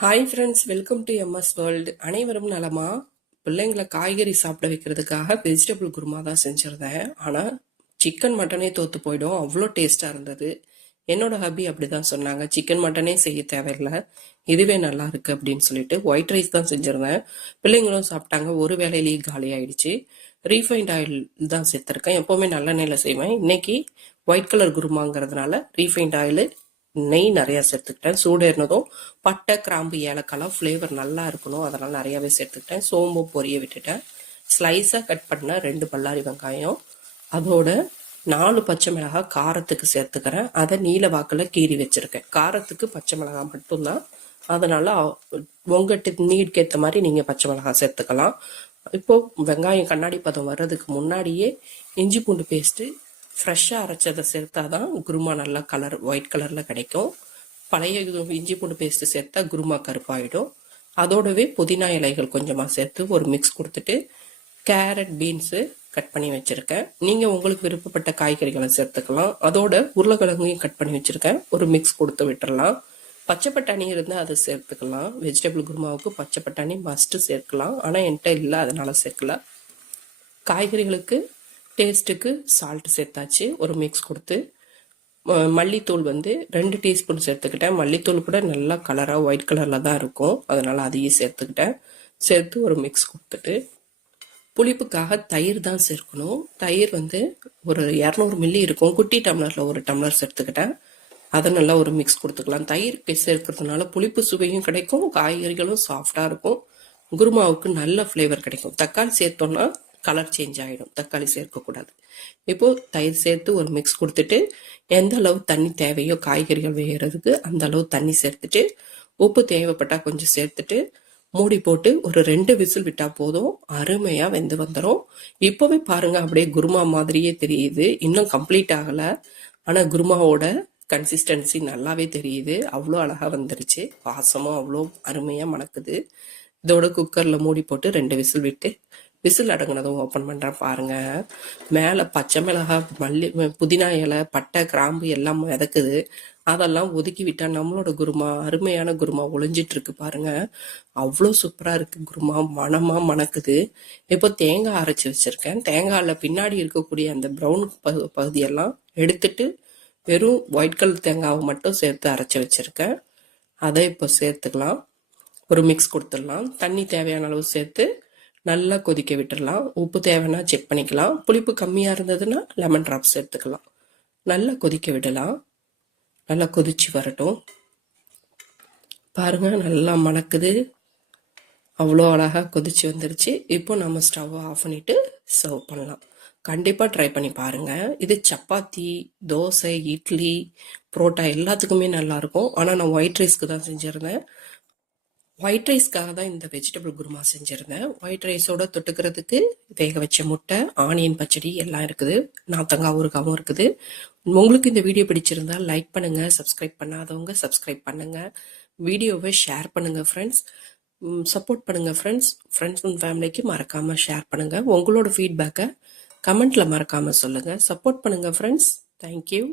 Hi friends, welcome to MS world. அனைவரும் நலமா? பிள்ளைங்களை காய்கறி சாப்பிட வைக்கிறதுக்காக வெஜிடபிள் குருமா தான் செஞ்சுருந்தேன். ஆனால் சிக்கன் மட்டனே தோற்று போயிடும், அவ்வளோ டேஸ்ட்டாக இருந்தது. என்னோட ஹபி அப்படி தான் சொன்னாங்க, சிக்கன் மட்டனே செய்ய தேவையில்லை, இதுவே நல்லா இருக்கு அப்படின்னு சொல்லிட்டு ஒயிட் ரைஸ் தான் செஞ்சுருந்தேன். பிள்ளைங்களும் சாப்பிட்டாங்க, ஒரு வேலையிலேயே காலி ஆயிடுச்சு. ரீஃபைண்ட் ஆயில் தான் சேர்த்துருக்கேன், எப்போவுமே நல்லெண்ணெயில் செய்வேன். இன்னைக்கு ஒயிட் கலர் குருமாங்கிறதுனால ரீஃபைண்ட் ஆயில், நெய் நிறையா சேர்த்துக்கிட்டேன். சூடு ஏறினதும் பட்டை, கிராம்பு, ஏலக்காய் ஃப்ளேவர் நல்லா இருக்கணும், அதனால் நிறையாவே சேர்த்துக்கிட்டேன். சோம்பு பொரிய விட்டுட்டேன். ஸ்லைஸாக கட் பண்ண 2 பல்லாரி வெங்காயம், அதோட 4 பச்சை மிளகாய் காரத்துக்கு சேர்த்துக்கிறேன். அதை நீல வாக்கில் கீறி வச்சுருக்கேன். காரத்துக்கு பச்சை மிளகாய் மட்டும்தான், அதனால் உங்கள்கிட்ட நீடுக்கு ஏற்ற மாதிரி நீங்கள் பச்சை மிளகாய் சேர்த்துக்கலாம். இப்போது வெங்காயம் கண்ணாடி பதம் வர்றதுக்கு முன்னாடியே இஞ்சி பூண்டு பேஸ்ட்டு ஃப்ரெஷ்ஷாக அரைச்சதை சேர்த்தா தான் குருமா நல்லா கலர் ஒயிட் கலரில் கிடைக்கும். பழைய இஞ்சி பூண்டு பேஸ்ட்டு சேர்த்தா குருமா கருப்பாயிடும். அதோடவே புதினா இலைகள் கொஞ்சமாக சேர்த்து ஒரு மிக்ஸ் கொடுத்துட்டு கேரட், பீன்ஸு கட் பண்ணி வச்சுருக்கேன். நீங்கள் உங்களுக்கு விருப்பப்பட்ட காய்கறிகளை சேர்த்துக்கலாம். அதோட உருளைக்கிழங்கையும் கட் பண்ணி வச்சுருக்கேன், ஒரு மிக்ஸ் கொடுத்து விட்டுறலாம். பச்சை பட்டாணி இருந்தால் அதை சேர்த்துக்கலாம். வெஜிடபிள் குருமாவுக்கு பச்சை பட்டாணி மஸ்ட்டு சேர்க்கலாம், ஆனால் என்கிட்ட இல்லை, அதனால் சேர்க்கல. காய்கறிகளுக்கு டேஸ்ட்டுக்கு சால்ட் சேர்த்தாச்சு, ஒரு மிக்ஸ் கொடுத்து மல்லித்தூள் 2 டீஸ்பூன் சேர்த்துக்கிட்டேன். மல்லித்தூள் கூட நல்லா கலராக ஒயிட் கலரில் தான் இருக்கும், அதனால் அதையும் சேர்த்துக்கிட்டேன். சேர்த்து ஒரு மிக்ஸ் கொடுத்துட்டு புளிப்புக்காக தயிர் தான் சேர்க்கணும். தயிர் ஒரு 200 மில்லி இருக்கும், குட்டி டம்ளரில் 1 டம்ளர் சேர்த்துக்கிட்டேன். அதை நல்லா ஒரு மிக்ஸ் கொடுத்துக்கலாம். தயிர் சேர்க்கறதுனால புளிப்பு சுவையும் கிடைக்கும், காய்கறிகளும் சாஃப்டாக இருக்கும், குருமாவுக்கு நல்ல ஃப்ளேவர் கிடைக்கும். தக்காளி சேர்த்தோம்னா கலர் சேஞ்ச் ஆகிடும், தக்காளி சேர்க்கக்கூடாது. இப்போது தயிர் சேர்த்து ஒரு மிக்ஸ் கொடுத்துட்டு எந்த அளவு தண்ணி தேவையோ காய்கறிகள் வேகிறதுக்கு அந்த அளவு தண்ணி சேர்த்துட்டு உப்பு தேவைப்பட்டால் கொஞ்சம் சேர்த்துட்டு மூடி போட்டு ஒரு 2 விசில் விட்டால் போதும், அருமையாக வெந்து வந்துடும். இப்போவே பாருங்கள், அப்படியே குருமா மாதிரியே தெரியுது. இன்னும் கம்ப்ளீட் ஆகலை, ஆனால் குருமாவோட கன்சிஸ்டன்சி நல்லாவே தெரியுது. அவ்வளோ அழகாக வந்துருச்சு, வாசமும் அவ்வளோ அருமையாக மணக்குது. இதோட குக்கரில் மூடி போட்டு 2 விசில் விட்டு விசில் அடங்கினதும் ஓப்பன் பண்ணுறேன். பாருங்கள், மேலே பச்சை மிளகாய், புதினா இலை, பட்டை, கிராம்பு எல்லாம் மிதக்குது. அதெல்லாம் ஒதுக்கி விட்டால் நம்மளோட குருமா, அருமையான குருமா ஒளிஞ்சிட்ருக்கு பாருங்கள். அவ்வளோ சூப்பராக இருக்குது குருமா, மணமாக மணக்குது. இப்போ தேங்காய் அரைச்சி வச்சுருக்கேன். தேங்காயில் பின்னாடி இருக்கக்கூடிய அந்த ப்ரௌன் பகுதியெல்லாம் எடுத்துட்டு வெறும் ஒயிட் கலர் தேங்காவை மட்டும் சேர்த்து அரைச்சி வச்சுருக்கேன். அதை இப்போ சேர்த்துக்கலாம், ஒரு மிக்ஸ் கொடுத்துடலாம். தண்ணி தேவையான அளவு சேர்த்து நல்லா கொதிக்க விட்டுடலாம். உப்பு தேவைன்னா செக் பண்ணிக்கலாம். புளிப்பு கம்மியாக இருந்ததுன்னா லெமன் ட்ராப்ஸ் சேர்த்துக்கலாம். நல்லா கொதிக்க விடலாம், நல்லா கொதிச்சு வரட்டும். பாருங்கள், நல்லா மணக்குது, அவ்வளோ அழகாக கொதிச்சு வந்துருச்சு. இப்போ நம்ம ஸ்டவ்வை ஆஃப் பண்ணிவிட்டு சர்வ் பண்ணலாம். கண்டிப்பாக ட்ரை பண்ணி பாருங்கள். இது சப்பாத்தி, தோசை, இட்லி, புரோட்டா எல்லாத்துக்குமே நல்லாயிருக்கும். ஆனால் நான் ஒயிட் ரைஸ்க்கு தான் செஞ்சுருந்தேன். ஒயிட் ரைஸ்க்காக தான் இந்த வெஜிடபிள் குருமா செஞ்சுருந்தேன். ஒயிட் ரைஸோட தொட்டுக்கிறதுக்கு வேக வச்ச முட்டை, ஆனியன் பச்சடி எல்லாம் இருக்குது, நாத்தங்காய் ஊறுகாவும் இருக்குது. உங்களுக்கு இந்த வீடியோ பிடிச்சிருந்தா லைக் பண்ணுங்கள், சப்ஸ்கிரைப் பண்ணாதவங்க சப்ஸ்கிரைப் பண்ணுங்கள், வீடியோவை ஷேர் பண்ணுங்கள் ஃப்ரெண்ட்ஸ், சப்போர்ட் பண்ணுங்கள் ஃப்ரெண்ட்ஸ் அண்ட் ஃபேமிலிக்கு மறக்காமல் ஷேர் பண்ணுங்கள். உங்களோட ஃபீட்பேக்கை கமெண்ட்டில் மறக்காமல் சொல்லுங்கள். சப்போர்ட் பண்ணுங்கள் ஃப்ரெண்ட்ஸ். தேங்க்யூ.